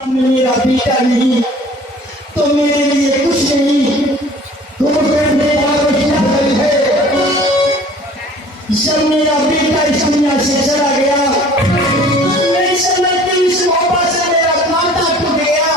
मेरा बेटा नहीं तो मेरे लिए कुछ नहीं। तुम है जब मेरा बेटा इस दुनिया से चला गया, मैं समझती इस मोहब्बत से मेरा नाता टूट गया।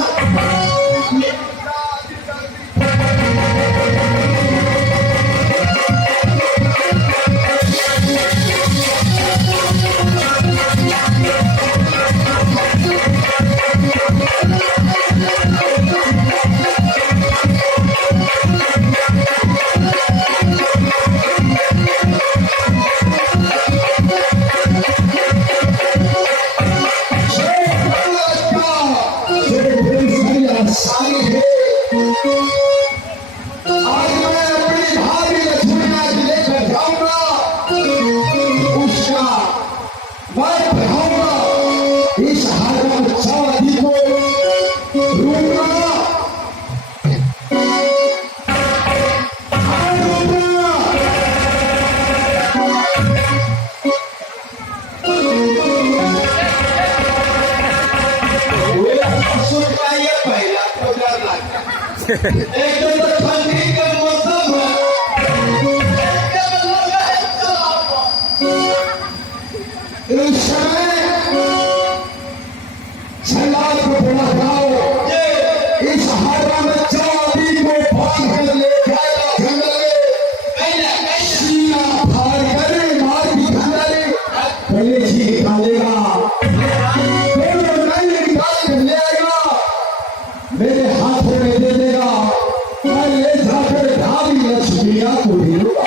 इस हराम शादी को रोकना, ये पहला प्रोग्राम एकदम ठंडी का मौसम है। इस समय छलाल को बुलाओ, इस हरा में चाबी को बांध कर ले जाएगा घंडले, सीना फाड़ कर मार की घंडले कलेजी निकालेगा, दोनों नई निकाल कर ले आएगा, मेरे हाथों में दे देगा, मैं ले जाकर ढाबी लक्ष्मिया को ढूंढूंगा।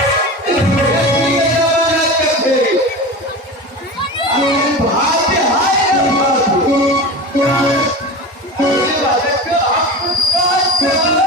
Yeah.